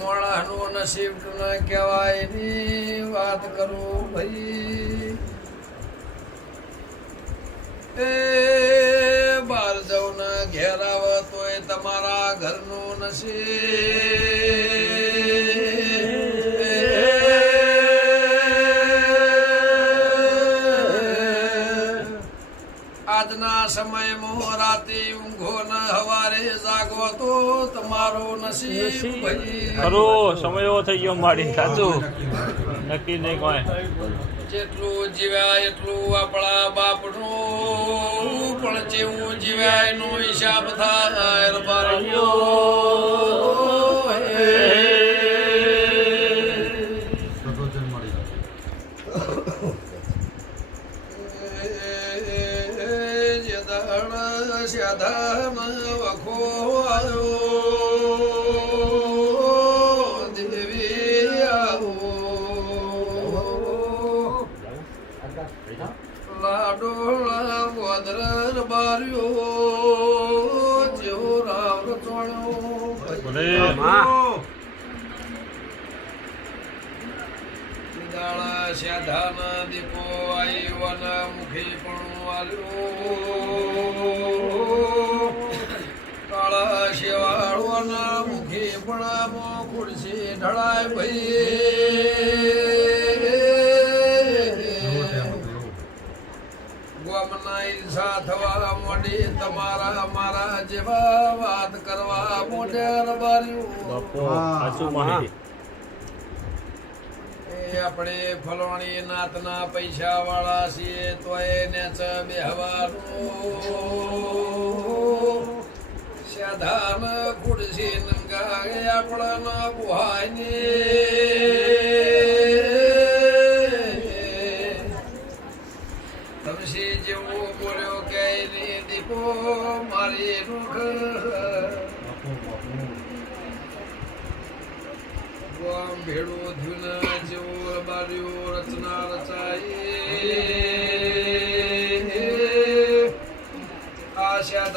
મોળાનું નસીબ ન કહેવાયની વાત કરું ભાઈ. એ બાર જવું ને ઘેર આવે તોય તમારા ઘરનું નસીબ. આજના સમયમાં રાતે હવારે જાગો તો તમારો નસીબ ખરો સમય થઈ ગયો મારી. સાચું. નક્કી નહીં કોઈ. જેટલું જીવ્યા એટલું આપણા બાપનું પણ જેવું જીવ્યા એનો હિસાબ થાય શ્યાધાના દીપો આઈવના મુખે પણ વાલ્યો કાળા શેવાળોના મુખે પણ ખુરશી ઢળાય ભાઈ. ગોમના થવા મોડી તમારા મારા જેવા વાત કરવા મોઢે રબાર્યું બાપુ સાચું માહિતી. એ આપણે ફલવાણી નાતના પૈસા વાળા છીએ તો એને ચ બેહવાનું. સાધાન ગુડસી નંગા આપણા બુહાઈને મારી રૂખ ગોમ ભેળું ધ્યુન જેવો બાર્યું રચના રચાઈ આશા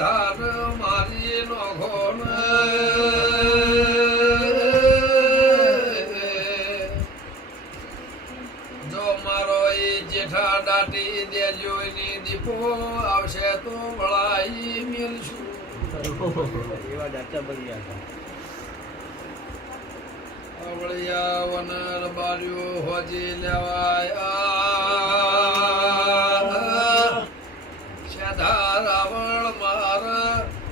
અવળિયા વનર બાર્યું હોજી લેવાય સદા રાવણ માર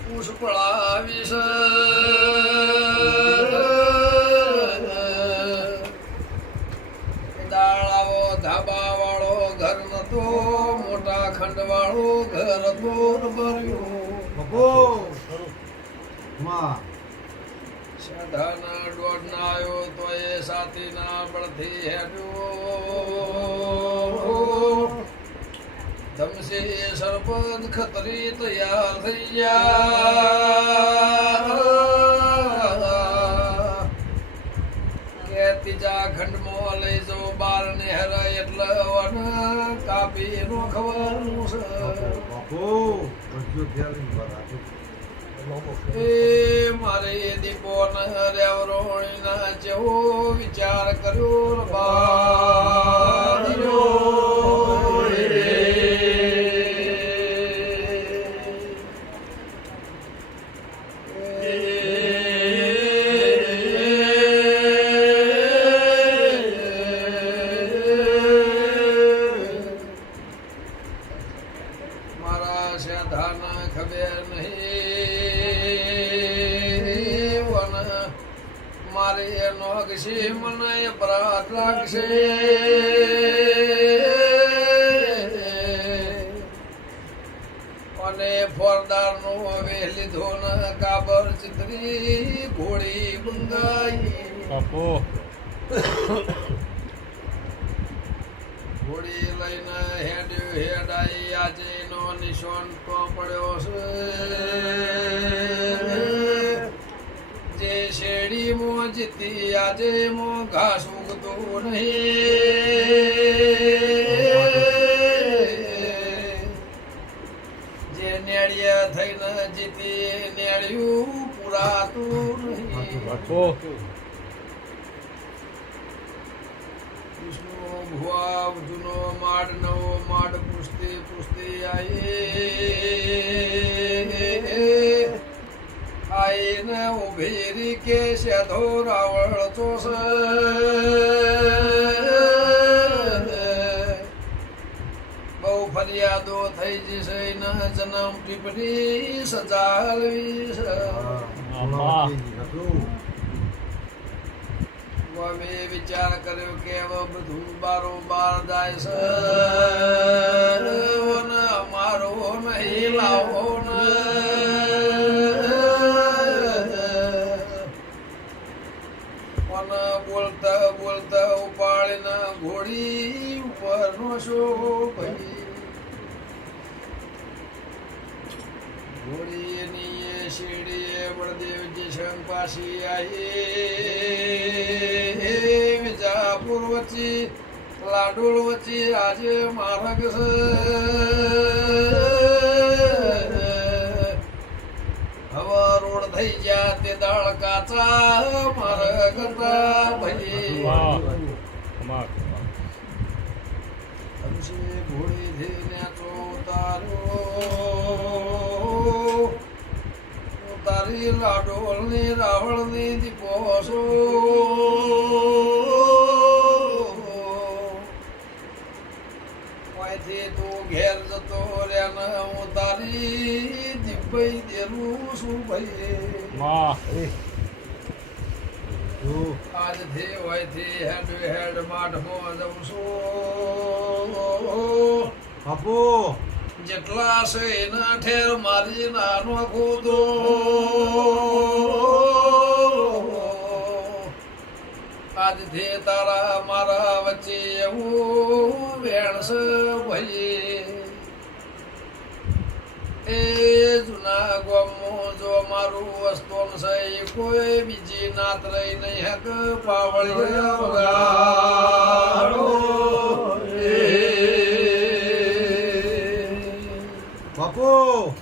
પુષ્પળાવીશ ધાબા વાળો ઘર નતો મોટા ખંડ વાળો ઘર ભર્યું. સાધાના દોડ ના આવ્યો તો એ સાથીના બળથી હેડ્યો ધમસી સરપંચ ખતરી તૈયાર થઈ ગયા એ મારે દીપો રેવરોણી ના જેવો વિચાર કર્યો રબાર્યો સાધાના ખબર નહીં. મારે એનો ગશી મને પ્રાત લાગશે. અને ફોરદાર નો હવે ધોન કાબર ચિત્રી ઘોડી બંગાઈ. ઘોડી લઈને હેડ હેડાઈ આજે નો નિશાન પડ્યો છે. જે શેડી મો જીતી આજે મો ઘાસ ઉગતું નહીં. જે નેળિયા થઈને જીતી નેળિયું પુરાતું નહીં બાપુ વિષ્ણુ ભુવા જૂનો માડ, નવો માડ પુષ્તે પુષ્તે આઈ આઈને ઊભી રી કે શેધો રાવળ ચોસ. બહુ ફરિયાદો થઈ જશે, ન જન્મ ટીપડી સજાલવી અમે વિચાર કર્યો કે હવે બધું બારોબાર જાય છે. ને અમારો નહીં, લાવો ને. બોલતા બોલતા ઉપાડીને ઘોડી ઉપર નો શો ઘોડીની એ શેરડીએ બળદેવજી શંપાસી આઈ વિજાપુર વચ્ચે લાડોળ વચ્ચે આજે માર્ગ હવા રોડ થઈ ગયા તે દાળ કાચા માર્ગ ભાઈ લાડોળની રાવળની દીપો છો અહીંથી તું ઘેર જતો રે ને હું તારી દીપઈ દેલું છું ભાઈ. આજથી હોયથી હેડ હેડ માઠ જઉં છું આપો જેટલા છે એના ઠેર મારી નાનો ખોદો. આજથી તારા મારા વચ્ચે એવું વેણસ ભાઈ એ જૂના ગોમો જો મારું વસ્તુ છે કોઈ બીજી નાત રહી નહીં હક પાવળી બાપુ.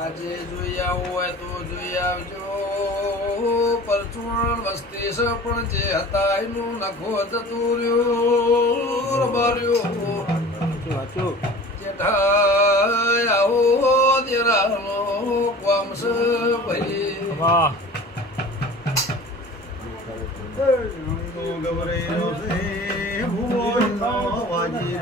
આજે જોઈ આવો હોય તો જોઈ આવજો. પરચુણ વસ્તી પણ જે હતા એનું નખો જતું રહ્યું. રબાર્યું. જેઠાય આવો દેરાનો કોમ છે ભાઈ. વાહ. છે વાજી